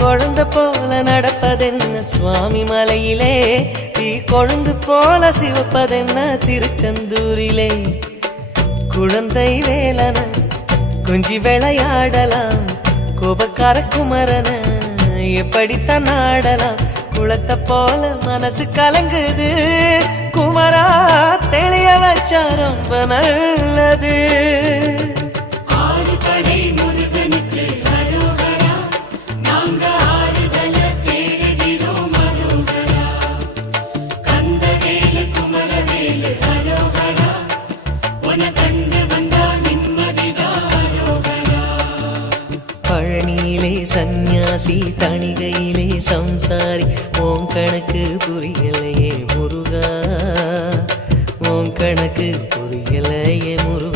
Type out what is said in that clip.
குழந்தை போல நடப்பதென்ன சுவாமி மலையிலே, தீ கொழுந்து போல சிவப்பதென்ன திருச்செந்தூரிலே. குழந்தை வேலன கொஞ்சி விளையாடலாம், கோபக்கார குமரன எப்படித்தான் ஆடலாம். குளத்தை போல மனசு கலங்குது, குமரா தெளிய வச்சா ரொம்ப நல்லது. பழனியிலே சந்நியாசி, தணிகையிலே சம்சாரி, ஓம் கணக்கு புரியலையே முருகா, ஓம் கணக்கு புரியலையே முருகா.